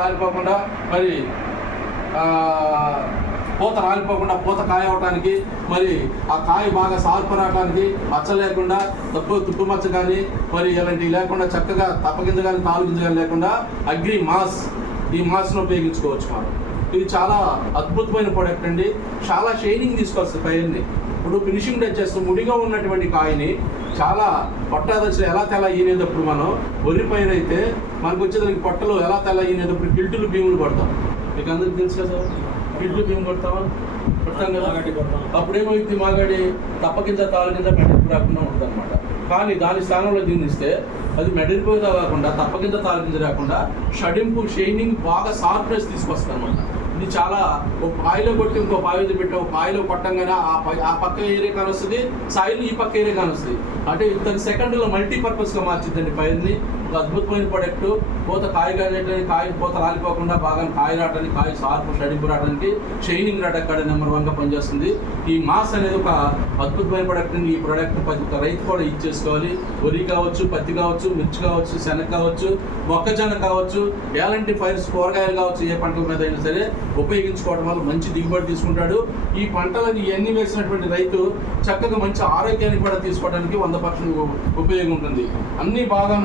రాలిపోకుండా మరి పూత రాలిపోకుండా పూత కాయ అవడానికి మరి ఆ కాయ బాగా సాల్పు రావడానికి మచ్చ లేకుండా తుప్పు మచ్చ కానీ మరి ఇలాంటివి లేకుండా చక్కగా తప్పగింజ కానీ తాలు గింజ కానీ లేకుండా అగ్రి మాస్ ఈ మాస్ను ఉపయోగించుకోవచ్చు మనం. ఇది చాలా అద్భుతమైన ప్రోడక్ట్ అండి. చాలా షైనింగ్ తీసుకొస్తుంది పైర్ని. ఇప్పుడు ఫినిషింగ్ టచ్ చేస్తూ ముడిగా ఉన్నటువంటి కాయని చాలా పొట్టదశలు ఎలా తెల్ల ఈనేటప్పుడు మనం వరి పైన అయితే మనకు వచ్చేదానికి పొట్టలు ఎలా తెల్ల ఈనేటప్పుడు గిల్టులు భీములు కొడతాం. మీకు అందరికి తెలుసు కదా, గిల్టులు భీములు కొడతాం కదా. అప్పుడేమైతే మాగాడి తప్పకింద తాళ కింద మెడకు రాకుండా ఉంటుంది అనమాట. కానీ దాని స్థానంలో దీన్ని ఇస్తే అది మెడరిపోయిదా కాకుండా తప్పకింద తాళ కింద రాకుండా షడింపు షైనింగ్ బాగా షార్ప్నెస్ తీసుకొస్తుంది అనమాట. ఇది చాలా ఒక పాయిలో కొట్టి ఇంకో పాయిలో పెట్టి ఒక పాయిలో కొట్టంగానే ఆ పక్క ఏరియా కానొస్తుంది, సాయిలు ఈ పక్క ఏరియా కానొస్తుంది. అంటే దాని సెకండ్లో మల్టీపర్పస్గా మార్చిద్దండి పైరుని. ఒక అద్భుతమైన ప్రోడక్ట్. పూత కాయ కాయడానికి కాయ పూత రాలిపోకుండా బాగా కాయ రావడానికి కాయ షార్ప్ షడింపు రావడానికి షైనింగ్ రావడానికి కూడా నెంబర్ 1గా పనిచేస్తుంది. ఈ మాస్ అనేది ఒక అద్భుతమైన ప్రోడక్ట్ అండి. ఈ ప్రోడక్ట్ ప్రతి రైతు కూడా యూజ్ చేసుకోవాలి. వరి కావచ్చు, పత్తి కావచ్చు, మిర్చి కావచ్చు, శనగ కావచ్చు, మొక్కజొన్న కావచ్చు, ఎలాంటి ఫైర్స్ కూరగాయలు కావచ్చు, ఏ పంటల మీద అయినా సరే ఉపయోగించుకోవడం వల్ల మంచి దిగుబడి తీసుకుంటాడు. ఈ పంటలను ఇవన్నీ వేసినటువంటి రైతు చక్కగా మంచి ఆరోగ్యాన్ని కూడా తీసుకోవడానికి 100% ఉపయోగం ఉంటుంది. అన్ని బాగా